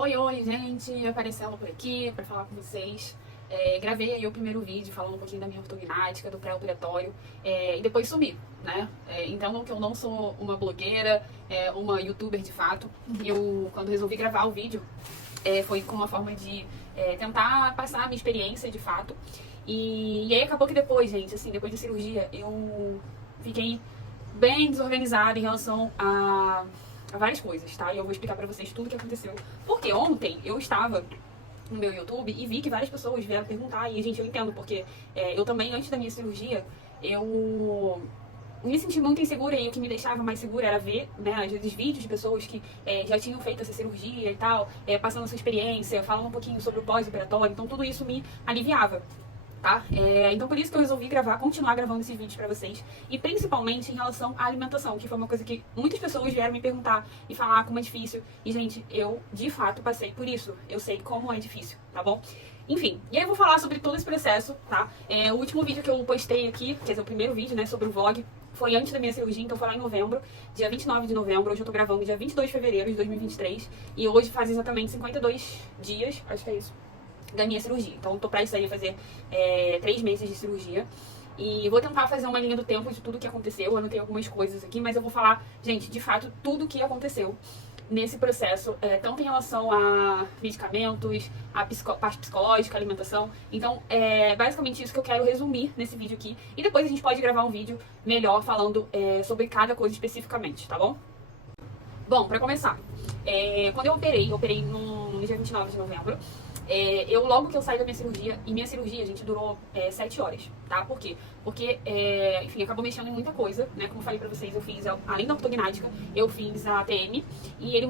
Oi, oi, gente, aparecendo por aqui para falar com vocês. Gravei aí o primeiro vídeo falando um pouquinho da minha ortognática, do pré-operatório, e depois sumi, né? Entendam que eu não sou uma blogueira, uma youtuber de fato. Quando resolvi gravar o vídeo, foi com uma forma de tentar passar a minha experiência de fato. E aí acabou que depois, gente, assim, depois da cirurgia, eu fiquei bem desorganizada em relação a várias coisas, tá? E eu vou explicar pra vocês tudo o que aconteceu. Porque ontem eu estava no meu YouTube e vi que várias pessoas vieram perguntar. E, gente, eu entendo, porque eu também, antes da minha cirurgia, eu me senti muito insegura. E o que me deixava mais segura era ver, né, às vezes, vídeos de pessoas que já tinham feito essa cirurgia e tal, passando essa experiência, falando um pouquinho sobre o pós-operatório. Então, tudo isso me aliviava. Tá? Então por isso que eu resolvi continuar gravando esses vídeos pra vocês. E principalmente em relação à alimentação, que foi uma coisa que muitas pessoas vieram me perguntar e falar como é difícil. E, gente, eu de fato passei por isso. Eu sei como é difícil, tá bom? Enfim, e aí eu vou falar sobre todo esse processo, tá? O último vídeo que eu postei aqui, quer dizer, o primeiro vídeo, né, sobre o vlog, foi antes da minha cirurgia, então foi lá em novembro, dia 29 de novembro. Hoje eu tô gravando dia 22 de fevereiro de 2023. E hoje faz exatamente 52 dias, acho que é isso, da minha cirurgia. Então eu tô pra isso aí fazer 3 meses de cirurgia. E vou tentar fazer uma linha do tempo de tudo que aconteceu. Eu anotei algumas coisas aqui, mas eu vou falar, gente, de fato, tudo que aconteceu nesse processo, tanto em relação a medicamentos, a parte psicológica, alimentação. Então, basicamente isso que eu quero resumir nesse vídeo aqui. E depois a gente pode gravar um vídeo melhor falando sobre cada coisa especificamente, tá bom? Bom, pra começar, quando eu operei no dia 29 de novembro. Logo que eu saí da minha cirurgia, e minha cirurgia, gente, durou 7 horas, tá? Por quê? Porque, enfim, acabou mexendo em muita coisa, né? Como eu falei pra vocês, eu fiz, além da ortognática, eu fiz a ATM, e ele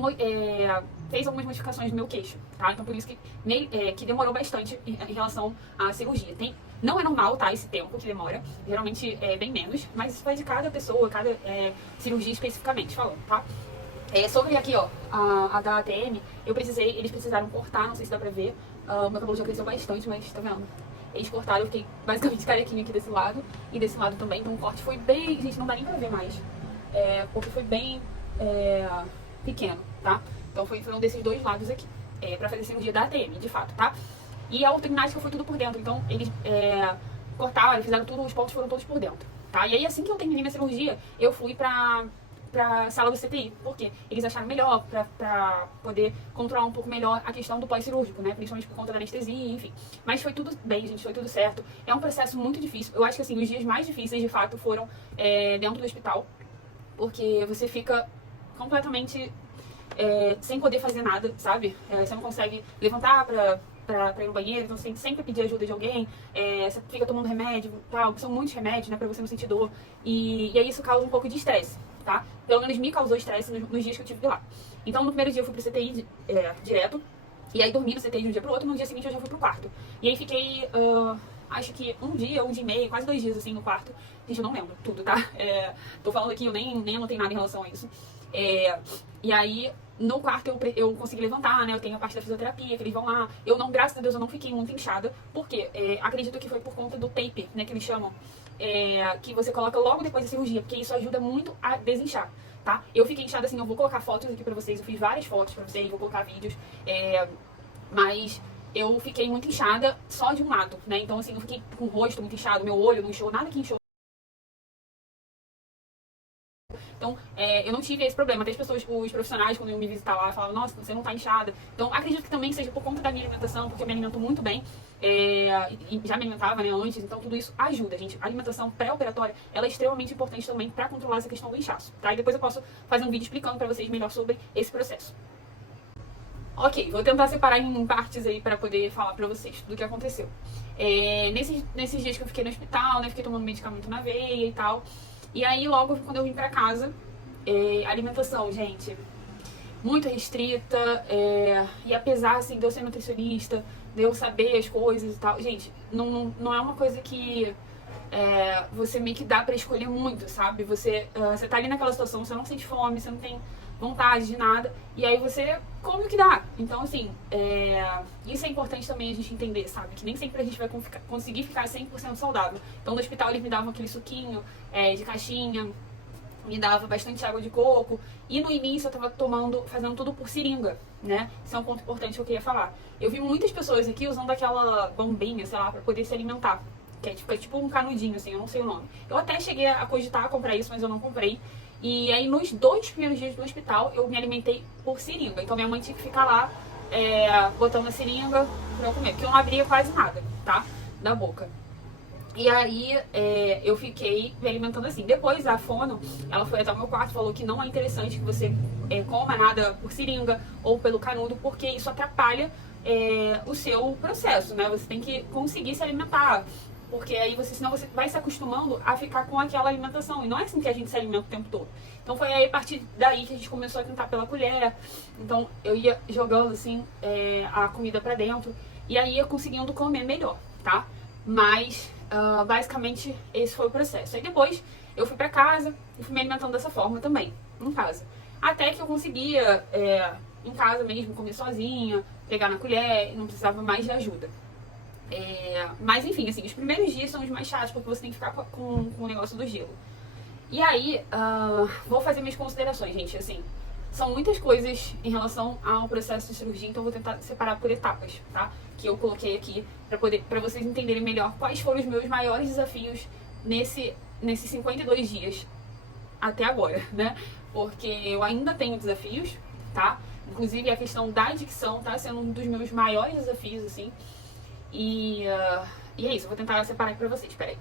fez algumas modificações no meu queixo, tá? Então, por isso que demorou bastante em relação à cirurgia. Não é normal, tá, esse tempo que demora, geralmente é bem menos, mas isso vai de cada pessoa, cada cirurgia especificamente falando, tá? Sobre aqui, ó, a da ATM, eles precisaram cortar, não sei se dá pra ver. Meu cabelo já cresceu bastante, mas tá vendo? Eles cortaram, eu fiquei basicamente carequinha aqui desse lado e desse lado também. Então o corte foi bem, gente, não dá nem pra ver mais. Porque foi bem pequeno, tá? Então foram desses dois lados aqui, pra fazer cirurgia da ATM, de fato, tá? E a ortognática foi tudo por dentro, então eles cortaram, fizeram tudo, os pontos foram todos por dentro, tá? E aí assim que eu terminei minha cirurgia, eu fui pra sala do CTI, porque eles acharam melhor pra poder controlar um pouco melhor a questão do pós-cirúrgico, né, principalmente por conta da anestesia, enfim. Mas foi tudo bem, gente, foi tudo certo. É um processo muito difícil. Eu acho que, assim, os dias mais difíceis, de fato, foram dentro do hospital, porque você fica completamente sem poder fazer nada, sabe? Você não consegue levantar pra ir no banheiro, então você tem que sempre pedir ajuda de alguém, você fica tomando remédio, tal, são muitos remédios, né, pra você não sentir dor, e aí isso causa um pouco de estresse, tá? Pelo menos me causou estresse nos dias que eu tive lá. Então, no primeiro dia eu fui pro CTI direto, e aí dormi no CTI de um dia pro outro, no dia seguinte eu já fui pro quarto. E aí fiquei, acho que um dia e meio, quase 2 dias, assim, no quarto. Gente, eu não lembro tudo, tá? Tô falando aqui, eu nem anotei nada em relação a isso. E aí, no quarto eu consegui levantar, né? Eu tenho a parte da fisioterapia, que eles vão lá. Eu não, graças a Deus, eu não fiquei muito inchada. Por quê? Acredito que foi por conta do tape, né? Que eles chamam. Que você coloca logo depois da cirurgia, porque isso ajuda muito a desinchar, tá? Eu fiquei inchada assim, eu vou colocar fotos aqui pra vocês. Eu fiz várias fotos pra vocês, vou colocar vídeos. Mas eu fiquei muito inchada só de um lado, né? Então, assim, eu fiquei com o rosto muito inchado, meu olho não inchou, nada que inchou. Então, eu não tive esse problema. Até as pessoas, os profissionais, quando iam me visitar lá, falavam, nossa, você não tá inchada. Então, acredito que também seja por conta da minha alimentação, porque eu me alimento muito bem. E já me alimentava, né, antes. Então, tudo isso ajuda, gente. A alimentação pré-operatória, ela é extremamente importante também pra controlar essa questão do inchaço, tá? E depois eu posso fazer um vídeo explicando pra vocês melhor sobre esse processo. Ok, vou tentar separar em partes aí pra poder falar pra vocês tudo o que aconteceu. Nesses dias que eu fiquei no hospital, né, fiquei tomando medicamento na veia e tal. E aí, logo quando eu vim pra casa, alimentação, gente, muito restrita, e apesar, assim, de eu ser nutricionista, de eu saber as coisas e tal, gente, não é uma coisa que você meio que dá pra escolher muito, sabe? Você tá ali naquela situação, você não sente fome, você não tem vontade de nada, e aí você come o que dá. Então, assim, isso é importante também a gente entender, sabe? Que nem sempre a gente vai conseguir ficar 100% saudável. Então, no hospital eles me davam aquele suquinho de caixinha, me dava bastante água de coco. E no início eu tava fazendo tudo por seringa, né? Isso é um ponto importante que eu queria falar. Eu vi muitas pessoas aqui usando aquela bombinha, sei lá, pra poder se alimentar. Que é tipo um canudinho, assim, eu não sei o nome. Eu até cheguei a cogitar comprar isso, mas eu não comprei. E aí nos 2 primeiros dias do hospital eu me alimentei por seringa. Então minha mãe tinha que ficar lá botando a seringa pra eu comer, porque eu não abria quase nada, tá? Da boca. E aí eu fiquei me alimentando assim. Depois a fono, ela foi até o meu quarto, falou que não é interessante que você coma nada por seringa ou pelo canudo, porque isso atrapalha o seu processo, né? Você tem que conseguir se alimentar, porque aí senão você vai se acostumando a ficar com aquela alimentação. E não é assim que a gente se alimenta o tempo todo. Então foi aí a partir daí que a gente começou a tentar pela colher. Então eu ia jogando assim a comida pra dentro e aí ia conseguindo comer melhor, tá? Mas basicamente esse foi o processo. Aí depois eu fui pra casa e fui me alimentando dessa forma também, em casa. Até que eu conseguia, em casa mesmo, comer sozinha, pegar na colher, não precisava mais de ajuda. Mas enfim, assim, os primeiros dias são os mais chatos, porque você tem que ficar com o negócio do gelo. E aí, vou fazer minhas considerações, gente, assim, são muitas coisas em relação ao processo de cirurgia, então eu vou tentar separar por etapas, tá? Que eu coloquei aqui para vocês entenderem melhor quais foram os meus maiores desafios nesses 52 dias até agora, né? Porque eu ainda tenho desafios, tá? Inclusive a questão da dicção tá sendo um dos meus maiores desafios, assim. E é isso, eu vou tentar separar aqui pra vocês, peraí.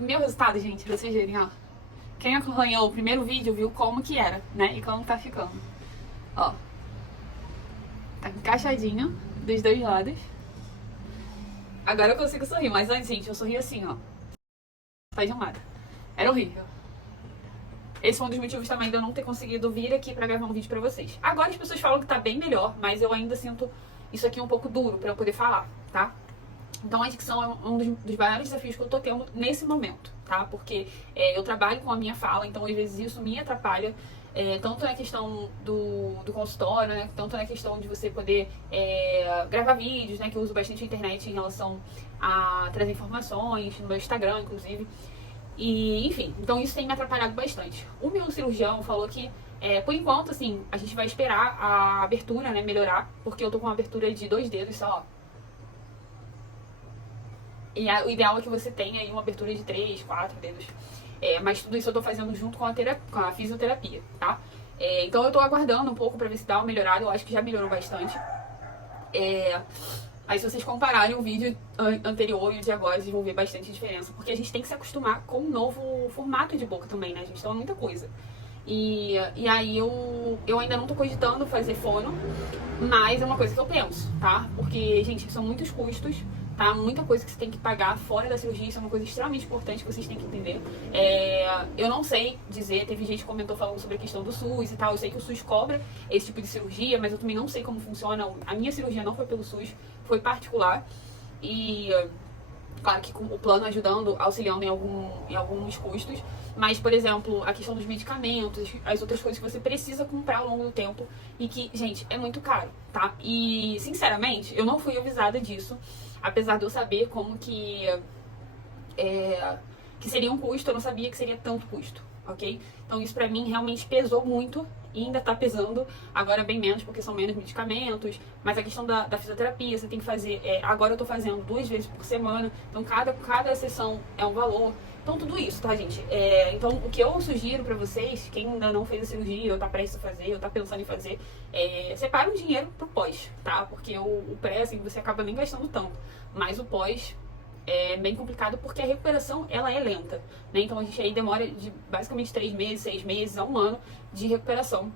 Meu resultado, gente, pra vocês verem, ó. Quem acompanhou o primeiro vídeo viu como que era, né? E como tá ficando. Ó. Tá encaixadinho dos 2 lados. Agora eu consigo sorrir, mas antes, gente, eu sorri assim, ó. Só de um lado. Era horrível. Esse foi um dos motivos também de eu não ter conseguido vir aqui pra gravar um vídeo pra vocês. Agora as pessoas falam que tá bem melhor, mas eu ainda sinto isso aqui um pouco duro pra eu poder falar, tá? Então a dicção é um dos maiores desafios que eu tô tendo nesse momento, tá? Porque eu trabalho com a minha fala, então às vezes isso me atrapalha, tanto na questão do consultório, né? Tanto na questão de você poder gravar vídeos, né? Que eu uso bastante a internet em relação a trazer informações, no meu Instagram, inclusive. E, enfim, então isso tem me atrapalhado bastante. O meu cirurgião falou que, por enquanto, assim, a gente vai esperar a abertura, né, melhorar, porque eu tô com uma abertura de 2 dedos só, ó. E o ideal é que você tenha aí uma abertura de 3, 4 dedos. Mas tudo isso eu tô fazendo junto com a fisioterapia, tá? Então eu tô aguardando um pouco pra ver se dá uma melhorada. Eu acho que já melhorou bastante. Aí se vocês compararem o vídeo anterior e o de agora, vocês vão ver bastante diferença. Porque a gente tem que se acostumar com um novo formato de boca também, né? A gente toma muita coisa. E aí eu ainda não tô cogitando fazer fono, mas é uma coisa que eu penso, tá? Porque, gente, são muitos custos, tá? Muita coisa que você tem que pagar fora da cirurgia, isso é uma coisa extremamente importante que vocês têm que entender. Eu não sei dizer, teve gente que comentou falando sobre a questão do SUS e tal, eu sei que o SUS cobra esse tipo de cirurgia, mas eu também não sei como funciona. A minha cirurgia não foi pelo SUS, foi particular. E claro que com o plano ajudando, auxiliando em alguns custos. Mas, por exemplo, a questão dos medicamentos, as outras coisas que você precisa comprar ao longo do tempo e que, gente, é muito caro, tá? E, sinceramente, eu não fui avisada disso, apesar de eu saber como que seria um custo, eu não sabia que seria tanto custo, ok? Então isso pra mim realmente pesou muito e ainda tá pesando, agora bem menos porque são menos medicamentos, mas a questão da fisioterapia, você tem que fazer, agora eu tô fazendo 2 vezes por semana, então cada sessão é um valor. Então tudo isso, tá, gente? Então o que eu sugiro pra vocês, quem ainda não fez a cirurgia, ou tá prestes a fazer, ou tá pensando em fazer, separa um dinheiro pro pós, tá? Porque o pré, assim, você acaba nem gastando tanto, mas o pós é bem complicado porque a recuperação, ela é lenta, né? Então a gente aí demora de basicamente 3 meses, 6 meses a 1 ano de recuperação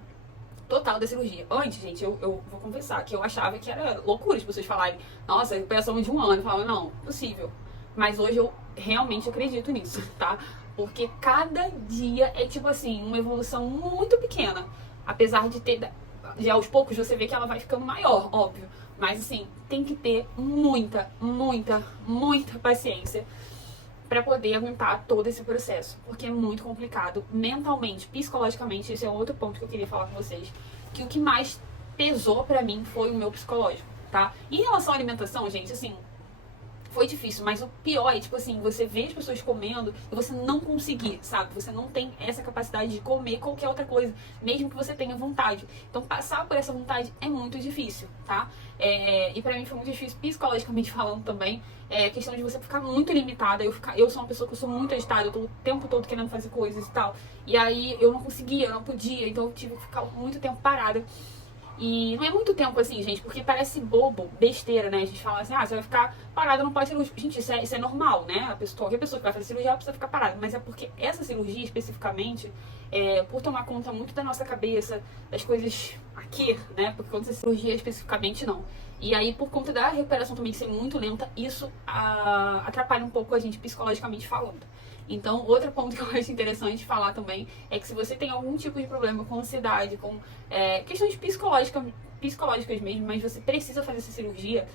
total da cirurgia. Antes, gente, eu vou confessar que eu achava que era loucura as pessoas falarem, nossa, recuperação de 1 ano. Eu falava, não, possível. Mas hoje eu realmente acredito nisso, tá? Porque cada dia é tipo assim, uma evolução muito pequena. Apesar de aos poucos você vê que ela vai ficando maior, óbvio. Mas assim, tem que ter muita, muita, muita paciência pra poder aguentar todo esse processo. Porque é muito complicado mentalmente, psicologicamente. Esse é outro ponto que eu queria falar com vocês. Que o que mais pesou pra mim foi o meu psicológico, tá? Em relação à alimentação, gente, assim, foi difícil, mas o pior é, tipo assim, você vê as pessoas comendo e você não conseguir, sabe? Você não tem essa capacidade de comer qualquer outra coisa, mesmo que você tenha vontade. Então, passar por essa vontade é muito difícil, tá? E pra mim foi muito difícil, psicologicamente falando também. É questão de você ficar muito limitada. Eu sou uma pessoa que eu sou muito agitada, eu tô o tempo todo querendo fazer coisas e tal. E aí eu não conseguia, eu não podia, então eu tive que ficar muito tempo parada. E não é muito tempo assim, gente, porque parece bobo, besteira, né? A gente fala assim, você vai ficar parada, não pode cirurgia. Gente, isso é normal, né? Qualquer pessoa que vai fazer cirurgia, ela precisa ficar parada. Mas é porque essa cirurgia, especificamente, por tomar conta muito da nossa cabeça, das coisas aqui, né? Porque quando você cirurgia, especificamente, não. E aí, por conta da recuperação também ser muito lenta, isso atrapalha um pouco a gente psicologicamente falando. Então, outro ponto que eu acho interessante falar também é que se você tem algum tipo de problema com ansiedade, com questões psicológicas mesmo, mas você precisa fazer essa cirurgia,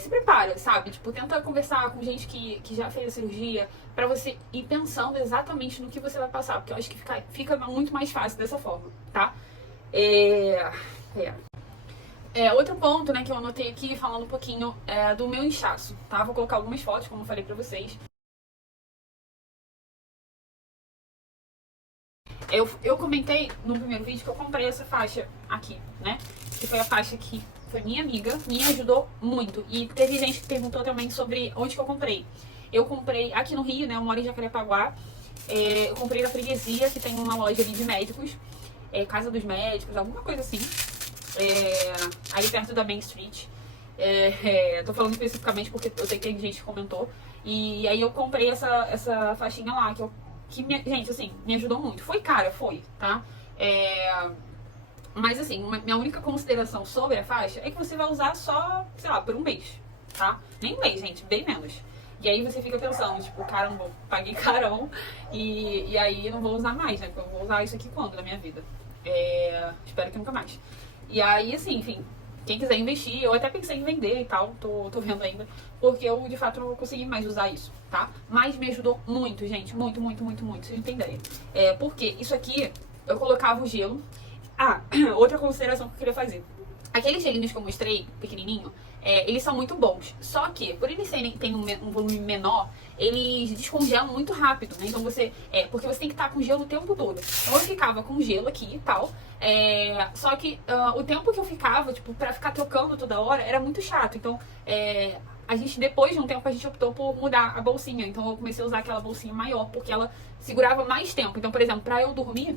se prepara, sabe? Tipo, tenta conversar com gente que já fez a cirurgia pra você ir pensando exatamente no que você vai passar, porque eu acho que fica muito mais fácil dessa forma, tá? Outro ponto, né, que eu anotei aqui, falando um pouquinho do meu inchaço, tá? Vou colocar algumas fotos, como eu falei pra vocês. Eu comentei no primeiro vídeo que eu comprei essa faixa aqui, né? Que foi a faixa que foi minha amiga, me ajudou muito. E teve gente que perguntou também sobre onde que eu comprei. Eu comprei aqui no Rio, né? Eu moro em Jacarepaguá. Eu comprei na freguesia, que tem uma loja ali de médicos. Casa dos Médicos, alguma coisa assim. Ali perto da Main Street. Tô falando especificamente porque eu sei que tem gente que comentou. E aí eu comprei essa faixinha lá, gente, assim, me ajudou muito. Foi cara, foi, tá? Mas assim, minha única consideração sobre a faixa é que você vai usar só, sei lá, por um mês, tá? Nem um mês, gente, bem menos. E aí você fica pensando, tipo, caramba, paguei carão e aí eu não vou usar mais, né? Porque eu vou usar isso aqui quando na minha vida? Espero que nunca mais. E aí, assim, enfim, quem quiser investir, eu até pensei em vender e tal, tô vendo ainda, porque eu de fato não consegui mais usar isso, tá? Mas me ajudou muito, gente, muito, muito, muito, muito, vocês não têm ideia. Porque isso aqui, eu colocava o gelo. Outra consideração que eu queria fazer. Aqueles gelinhos que eu mostrei, pequenininho, eles são muito bons. Só que, por eles terem um volume menor, eles descongelam muito rápido, né? Então porque você tem que estar com gelo o tempo todo. Então eu ficava com gelo aqui e tal. Só que o tempo que eu ficava, tipo, pra ficar trocando toda hora, era muito chato. Então, depois de um tempo, a gente optou por mudar a bolsinha. Então eu comecei a usar aquela bolsinha maior, porque ela segurava mais tempo. Então, por exemplo, pra eu dormir,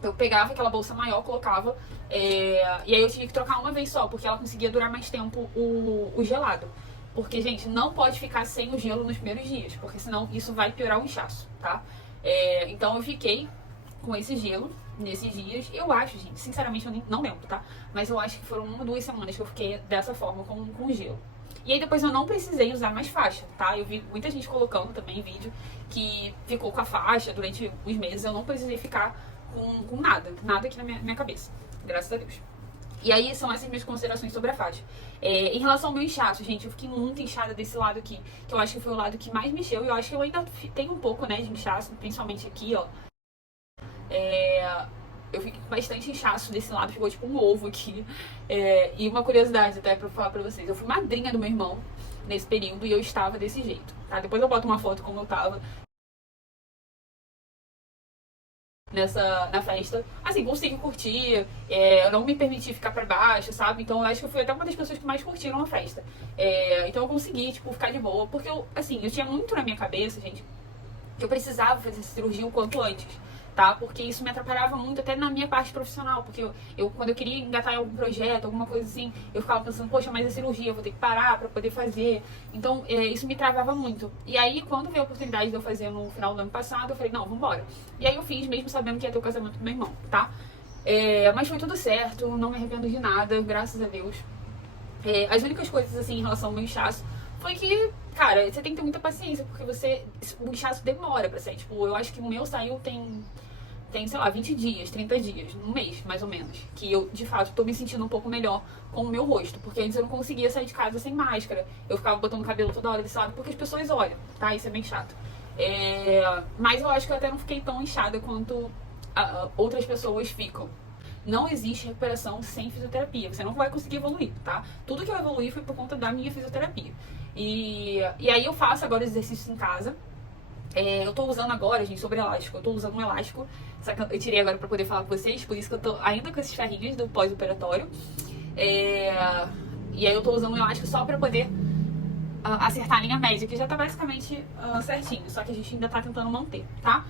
eu pegava aquela bolsa maior, colocava, e aí eu tinha que trocar uma vez só, porque ela conseguia durar mais tempo o gelado. Porque, gente, não pode ficar sem o gelo nos primeiros dias, porque senão isso vai piorar o inchaço, tá? Então eu fiquei com esse gelo nesses dias. Eu acho, gente, sinceramente eu não lembro, tá? Mas eu acho que foram 1 ou 2 semanas que eu fiquei dessa forma com gelo. E aí depois eu não precisei usar mais faixa, tá? Eu vi muita gente colocando também vídeo que ficou com a faixa durante uns meses. Eu não precisei ficar com nada aqui na minha cabeça, graças a Deus. E aí são essas minhas considerações sobre a faixa. Em relação ao meu inchaço, gente, eu fiquei muito inchada desse lado aqui, que eu acho que foi o lado que mais mexeu. E eu acho que eu ainda tenho um pouco, né, de inchaço, principalmente aqui, ó. Eu fiquei com bastante inchaço desse lado, ficou tipo um ovo aqui. E uma curiosidade até pra falar pra vocês, eu fui madrinha do meu irmão nesse período e eu estava desse jeito, tá? Depois eu boto uma foto como eu tava na festa. Assim, consegui curtir, eu não me permiti ficar pra baixo, sabe? Então eu acho que eu fui até uma das pessoas que mais curtiram a festa. Então eu consegui, tipo, ficar de boa, porque eu tinha muito na minha cabeça, gente, que eu precisava fazer essa cirurgia o quanto antes, tá? Porque isso me atrapalhava muito até na minha parte profissional, porque quando eu queria engatar em algum projeto, alguma coisa assim, eu ficava pensando, poxa, mas a cirurgia eu vou ter que parar pra poder fazer. Então, isso me travava muito. E aí, quando veio a oportunidade de eu fazer no final do ano passado, eu falei, não, vambora. E aí eu fiz, mesmo sabendo que ia ter o casamento do meu irmão, tá? Mas foi tudo certo, não me arrependo de nada, graças a Deus. As únicas coisas, assim, em relação ao meu inchaço, foi que, cara, você tem que ter muita paciência, porque o inchaço demora pra sair. Tipo, eu acho que o meu saiu tem, sei lá, 20 dias, 30 dias, um mês, mais ou menos. Que eu, de fato, tô me sentindo um pouco melhor com o meu rosto. Porque antes eu não conseguia sair de casa sem máscara. Eu ficava botando o cabelo toda hora desse lado, porque as pessoas olham, tá? Isso é bem chato. Mas eu acho que eu até não fiquei tão inchada quanto outras pessoas ficam. não existe recuperação sem fisioterapia. Você não vai conseguir evoluir, tá? Tudo que eu evoluí foi por conta da minha fisioterapia. E aí eu faço agora exercícios em casa. Eu tô usando agora, gente, sobre elástico. Eu tô usando um elástico, só que eu tirei agora pra poder falar com vocês, por isso que eu tô ainda com esses ferrinhos do pós-operatório. E aí eu tô usando um elástico só pra poder acertar a linha média, que já tá basicamente certinho, só que a gente ainda tá tentando manter, tá?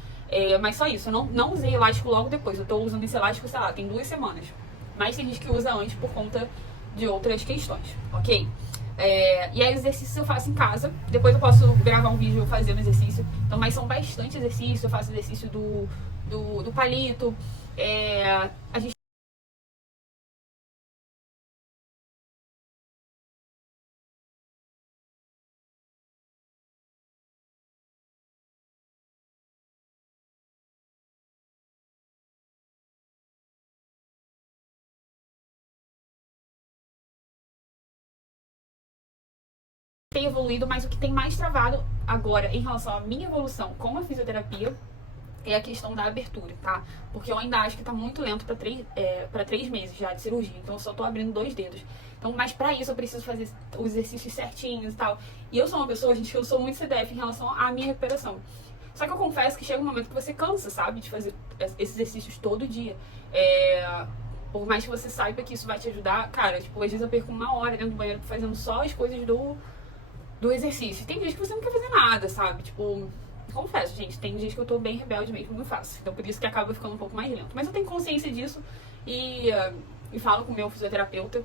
Mas só isso, eu não usei elástico logo depois, eu tô usando esse elástico, sei lá, tem 2 semanas. Mas tem gente que usa antes por conta de outras questões, ok? E aí exercícios eu faço em casa, depois eu posso gravar um vídeo fazendo exercício, então, mas são bastante exercícios, eu faço exercício do palito, a gente tem evoluído, mas o que tem mais travado agora em relação à minha evolução com a fisioterapia é a questão da abertura, tá? Porque eu ainda acho que tá muito lento para 3 meses já de cirurgia, então eu só tô abrindo 2 dedos. Então, mas pra isso eu preciso fazer os exercícios certinhos e tal. E eu sou uma pessoa, gente, que eu sou muito CDF em relação à minha recuperação. Só que eu confesso que chega um momento que você cansa, sabe? De fazer esses exercícios todo dia. Por mais que você saiba que isso vai te ajudar, cara, tipo, às vezes eu perco 1 hora dentro do banheiro fazendo só as coisas do exercício. Tem dias que você não quer fazer nada, sabe? Tipo, confesso, gente, tem dias que eu tô bem rebelde mesmo, não faço. Então por isso que acaba ficando um pouco mais lento. Mas eu tenho consciência disso e falo com o meu fisioterapeuta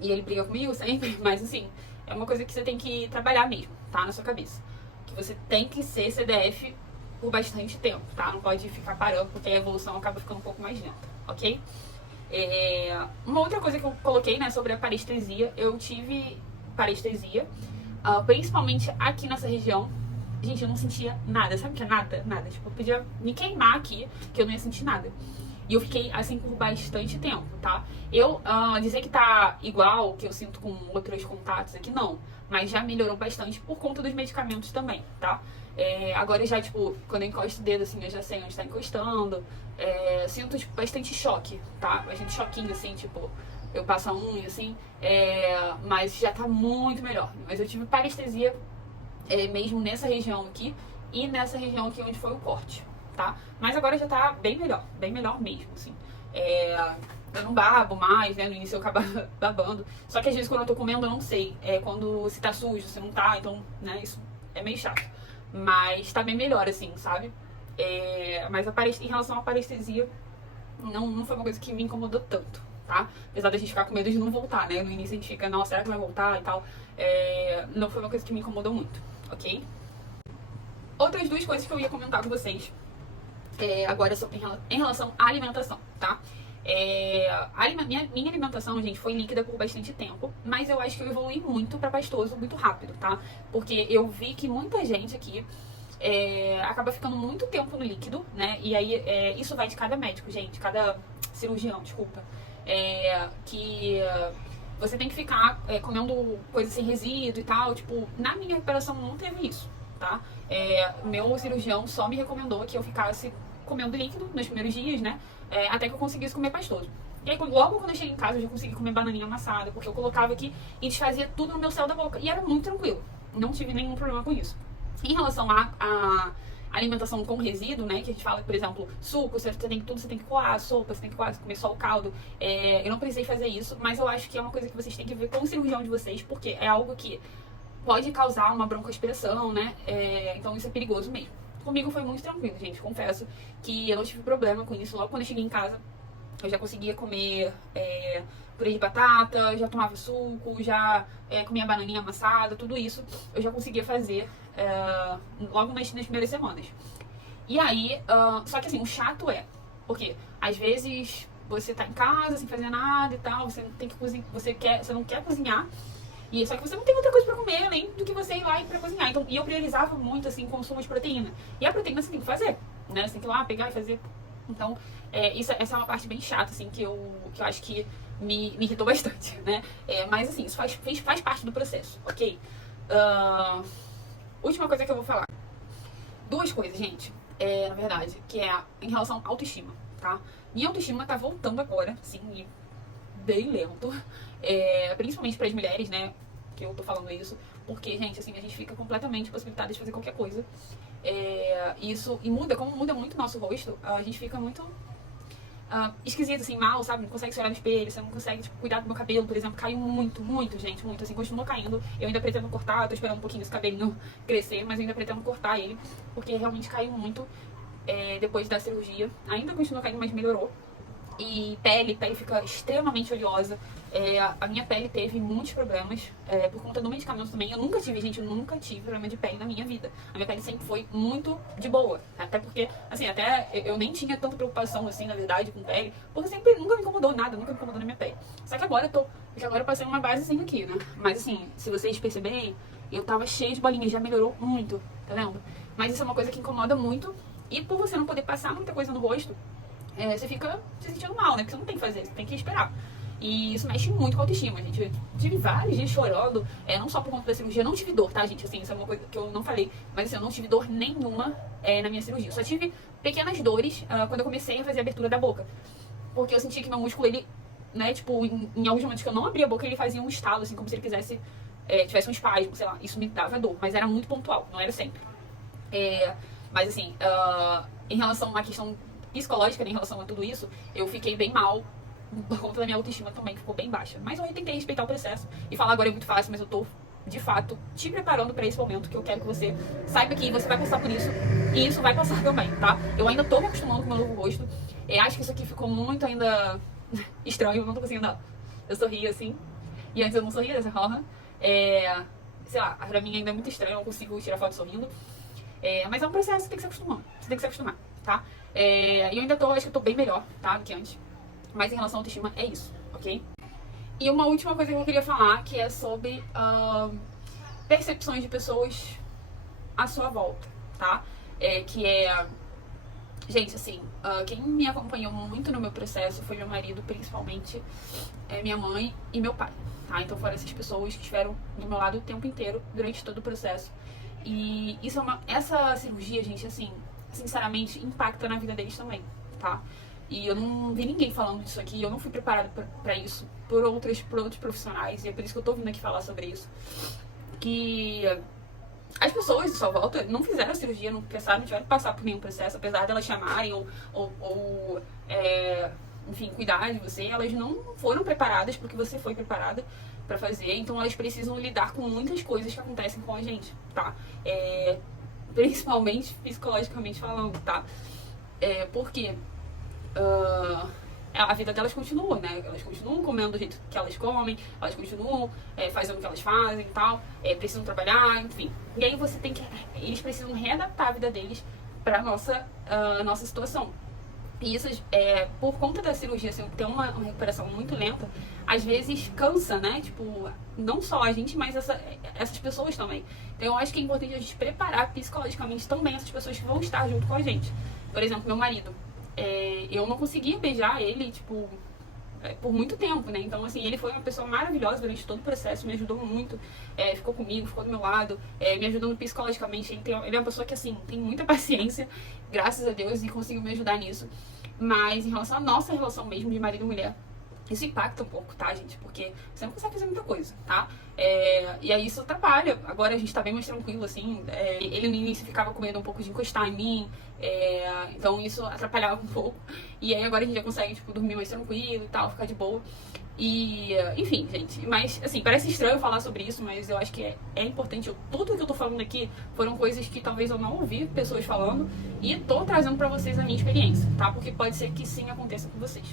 e ele briga comigo sempre, mas assim, é uma coisa que você tem que trabalhar mesmo, tá? Na sua cabeça. Que você tem que ser CDF por bastante tempo, tá? Não pode ficar parando, porque a evolução acaba ficando um pouco mais lenta, ok? Uma outra coisa que eu coloquei, né, sobre a parestesia, eu tive parestesia, principalmente aqui nessa região. Gente, eu não sentia nada, sabe o que é nada? Nada, tipo, eu podia me queimar aqui, que eu não ia sentir nada. E eu fiquei assim por bastante tempo, tá? Dizer que tá igual que eu sinto com outros contatos aqui, não. Mas já melhorou bastante por conta dos medicamentos também, tá? Agora já, tipo, quando eu encosto o dedo, assim, eu já sei onde tá encostando. Sinto, tipo, bastante choque, tá? Bastante choquinho, assim, tipo, eu passo a unha, assim. Mas já tá muito melhor. Mas eu tive parestesia mesmo nessa região aqui e nessa região aqui onde foi o corte, tá? Mas agora já tá bem melhor mesmo, assim. Eu não babo mais, né? No início eu acabava babando. Só que às vezes quando eu tô comendo eu não sei. Quando se tá sujo, se não tá, então, né? Isso é meio chato. Mas tá bem melhor, assim, sabe? Mas em relação à parestesia, não foi uma coisa que me incomodou tanto, tá? Apesar da gente ficar com medo de não voltar, né? No início a gente fica, nossa, será que vai voltar e tal? Não foi uma coisa que me incomodou muito, ok? Outras 2 coisas que eu ia comentar com vocês agora em relação à alimentação, tá? Minha alimentação, gente, foi líquida por bastante tempo, mas eu acho que eu evolui muito pra pastoso muito rápido, tá? Porque eu vi que muita gente aqui acaba ficando muito tempo no líquido, né? E aí isso vai de cada médico, gente, cada cirurgião, desculpa. Que você tem que ficar comendo coisa sem resíduo e tal. Tipo, na minha recuperação não teve isso, tá? Meu cirurgião só me recomendou que eu ficasse comendo líquido nos primeiros dias, né? Até que eu conseguisse comer pastoso. E aí, logo quando eu cheguei em casa, eu já consegui comer bananinha amassada, porque eu colocava aqui e desfazia tudo no meu céu da boca. E era muito tranquilo. Não tive nenhum problema com isso. Em relação à alimentação com resíduo, né, que a gente fala, por exemplo, suco, você tem que coar, sopa, você tem que coar, comer só o caldo. Eu não precisei fazer isso, mas eu acho que é uma coisa que vocês têm que ver com o cirurgião de vocês, porque é algo que pode causar uma broncoaspiração, né, então isso é perigoso mesmo. Comigo foi muito tranquilo, gente, confesso que eu não tive problema com isso. Logo quando eu cheguei em casa, eu já conseguia comer purê de batata, já tomava suco, já comia bananinha amassada, tudo isso eu já conseguia fazer logo nas primeiras semanas. E aí, só que assim, o chato porque às vezes você tá em casa sem fazer nada e tal, você tem que cozinhar, você não quer cozinhar, e só que você não tem outra coisa pra comer além do que você ir lá pra cozinhar. Então, e eu priorizava muito assim o consumo de proteína. E a proteína você tem que fazer, né? Você tem que ir lá pegar e fazer. Então, essa é uma parte bem chata, assim, que eu acho que me irritou bastante, né? Mas, assim, isso faz parte do processo, ok? Última coisa que eu vou falar. 2 coisas, gente, na verdade, que é em relação à autoestima, tá? Minha autoestima tá voltando agora, sim, e bem lento. Principalmente para as mulheres, né? Que eu tô falando isso. Porque, gente, assim, a gente fica completamente possibilitada de fazer qualquer coisa. E muda, como muda muito o nosso rosto, a gente fica muito esquisito, assim, mal, sabe? Não consegue se olhar no espelho, você não consegue, tipo, cuidar do meu cabelo, por exemplo. Caiu muito, muito, gente, muito, assim, continua caindo. Eu ainda pretendo cortar, tô esperando um pouquinho esse cabelinho crescer, mas eu ainda pretendo cortar ele, porque realmente caiu muito depois da cirurgia. Ainda continua caindo, mas melhorou. E pele fica extremamente oleosa. A minha pele teve muitos problemas por conta do medicamento também. Eu nunca tive problema de pele na minha vida. A minha pele sempre foi muito de boa. Até porque, assim, até eu nem tinha tanta preocupação, assim, na verdade, com pele. Porque sempre nunca me incomodou nada, nunca me incomodou na minha pele. Só que agora eu passei uma basezinha aqui, né? Mas assim, se vocês perceberem, eu tava cheia de bolinhas, já melhorou muito, tá vendo? Mas isso é uma coisa que incomoda muito. E por você não poder passar muita coisa no rosto, você fica se sentindo mal, né? Porque você não tem que fazer, você tem que esperar. E isso mexe muito com a autoestima, gente. Eu tive vários dias chorando, não só por conta da cirurgia. Eu não tive dor, tá, gente? Assim, isso é uma coisa que eu não falei. Mas assim, eu não tive dor nenhuma na minha cirurgia. Eu só tive pequenas dores quando eu comecei a fazer a abertura da boca. Porque eu senti que meu músculo, ele, né, tipo, em alguns momentos que eu não abria a boca, ele fazia um estalo, assim, como se ele quisesse, tivesse um espasmo, sei lá. Isso me dava dor, mas era muito pontual, não era sempre. Mas assim, em relação à questão psicológica, né, em relação a tudo isso, eu fiquei bem mal por conta da minha autoestima também, que ficou bem baixa. Mas eu tentei respeitar o processo e falar agora é muito fácil, mas eu tô, de fato, te preparando pra esse momento, que eu quero que você saiba que você vai passar por isso e isso vai passar também, tá? Eu ainda tô me acostumando com o meu novo rosto. Acho que isso aqui ficou muito ainda estranho, eu não tô conseguindo dar. Eu sorri assim, e antes eu não sorria dessa forma. Sei lá, pra mim ainda é muito estranho, eu não consigo tirar foto sorrindo. Mas é um processo, você tem que se acostumar. Você tem que se acostumar, tá? E eu ainda acho que eu tô bem melhor, tá? Do que antes. Mas em relação à autoestima, é isso, ok? E uma última coisa que eu queria falar, que é sobre percepções de pessoas à sua volta, tá? Gente, assim, quem me acompanhou muito no meu processo foi meu marido, principalmente, minha mãe e meu pai, tá? Então foram essas pessoas que estiveram do meu lado o tempo inteiro, durante todo o processo. E essa cirurgia, gente, assim, sinceramente, impacta na vida deles também, tá? E eu não vi ninguém falando disso aqui, eu não fui preparada pra isso por outros profissionais, e é por isso que eu tô vindo aqui falar sobre isso. Que as pessoas de sua volta não fizeram a cirurgia, não tiveram que passar por nenhum processo, apesar delas chamarem enfim, cuidar de você, elas não foram preparadas porque você foi preparada pra fazer, então elas precisam lidar com muitas coisas que acontecem com a gente, tá? Principalmente psicologicamente falando, tá? Porque a vida delas continua, né? Elas continuam comendo do jeito que elas comem, elas continuam fazendo o que elas fazem e tal, precisam trabalhar, enfim. E aí eles precisam readaptar a vida deles pra nossa situação. E isso, por conta da cirurgia, assim, ter uma recuperação muito lenta, às vezes cansa, né? Tipo, não só a gente, mas essas pessoas também. Então eu acho que é importante a gente preparar psicologicamente também essas pessoas que vão estar junto com a gente. Por exemplo, meu marido. Eu não conseguia beijar ele, tipo, por muito tempo, né? Então, assim, ele foi uma pessoa maravilhosa durante todo o processo, me ajudou muito, ficou comigo, ficou do meu lado, me ajudando psicologicamente. Ele é uma pessoa que, assim, tem muita paciência, graças a Deus, e conseguiu me ajudar nisso. Mas em relação à nossa relação mesmo de marido e mulher, isso impacta um pouco, tá, gente? Porque você não consegue fazer muita coisa, tá? E aí isso atrapalha. Agora a gente tá bem mais tranquilo, assim. Ele no início ficava com medo um pouco de encostar em mim. Então isso atrapalhava um pouco. E aí agora a gente já consegue, tipo, dormir mais tranquilo e tal, ficar de boa. E, enfim, gente. Mas, assim, parece estranho falar sobre isso, mas eu acho que é importante. Tudo que eu tô falando aqui foram coisas que talvez eu não ouvi pessoas falando. E tô trazendo pra vocês a minha experiência, tá? Porque pode ser que sim aconteça com vocês.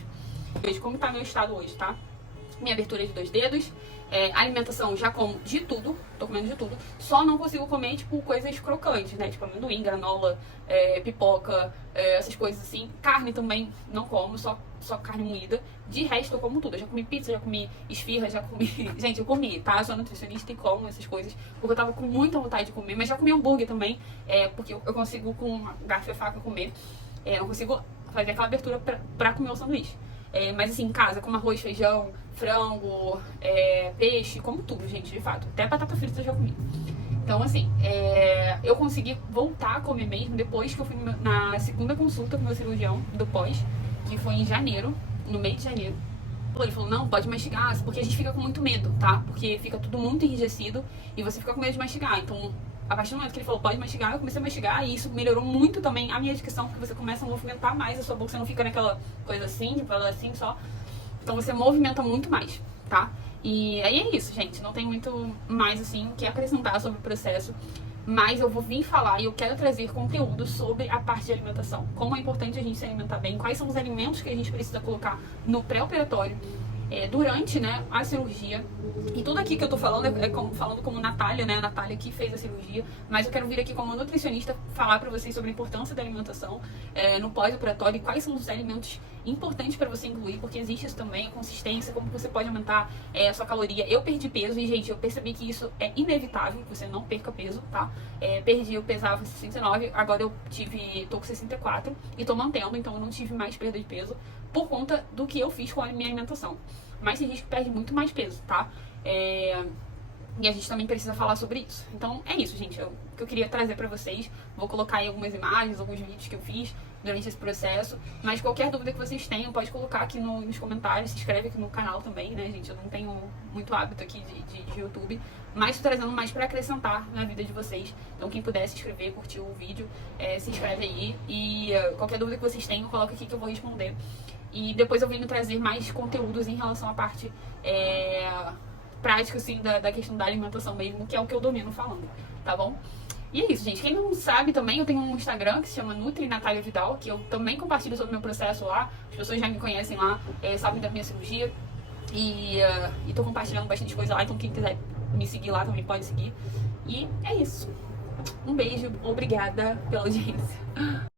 Veja como tá meu estado hoje, tá? Minha abertura de 2 dedos, alimentação já como de tudo, tô comendo de tudo, só não consigo comer, tipo, coisas crocantes, né? Tipo, amendoim, granola, pipoca, essas coisas assim. Carne também não como, só carne moída. De resto eu como tudo, eu já comi pizza, já comi esfirra, já comi... Gente, eu comi, tá? Eu sou nutricionista e como essas coisas, porque eu tava com muita vontade de comer, mas já comi hambúrguer também, porque eu consigo com garfo e faca comer, eu consigo fazer aquela abertura pra comer o sanduíche. Mas assim, em casa, como arroz, feijão, frango, peixe, como tudo, gente, de fato. Até batata frita eu já comi. Então, assim, eu consegui voltar a comer mesmo depois que eu fui na segunda consulta com o meu cirurgião do pós. que foi em janeiro, no mês de janeiro. Ele falou, não, pode mastigar, porque a gente fica com muito medo, tá? Porque fica tudo muito enrijecido e você fica com medo de mastigar. Então, a partir do momento que ele falou, pode mastigar, eu comecei a mastigar e isso melhorou muito também a minha dicção, porque você começa a movimentar mais a sua boca, você não fica naquela coisa assim, tipo, ela assim só. Então você movimenta muito mais, tá? E aí é isso, gente. Não tem muito mais, assim, o que acrescentar sobre o processo. Mas eu vou vir falar e eu quero trazer conteúdo sobre a parte de alimentação. Como é importante a gente se alimentar bem, quais são os alimentos que a gente precisa colocar no pré-operatório, durante, né, a cirurgia. E tudo aqui que eu tô falando falando como Natália, né, a Natália que fez a cirurgia, mas eu quero vir aqui como nutricionista falar pra vocês sobre a importância da alimentação no pós-operatório e quais são os alimentos importantes pra você incluir, porque existe isso também, a consistência, como você pode aumentar a sua caloria. Eu perdi peso e, gente, eu percebi que isso é inevitável, que você não perca peso, tá? Eu pesava 69, agora tô com 64 e tô mantendo, então eu não tive mais perda de peso por conta do que eu fiz com a minha alimentação. Mas tem gente que perde muito mais peso, tá? E a gente também precisa falar sobre isso. Então é isso, gente. O que eu queria trazer pra vocês. Vou colocar aí algumas imagens, alguns vídeos que eu fiz durante esse processo. Mas qualquer dúvida que vocês tenham, pode colocar aqui nos comentários. Se inscreve aqui no canal também, né, gente? Eu não tenho muito hábito aqui de YouTube. Mas tô trazendo mais pra acrescentar na vida de vocês. Então quem puder se inscrever, curtir o vídeo, se inscreve aí. E qualquer dúvida que vocês tenham, coloca aqui que eu vou responder. E depois eu venho trazer mais conteúdos em relação à parte prática, assim, da questão da alimentação mesmo, que é o que eu domino falando, tá bom? E é isso, gente. Quem não sabe também, eu tenho um Instagram que se chama Nutri Natália Vidal, que eu também compartilho sobre o meu processo lá. As pessoas já me conhecem lá, sabem da minha cirurgia. E tô compartilhando bastante coisa lá, então quem quiser me seguir lá também pode seguir. E é isso. Um beijo, obrigada pela audiência.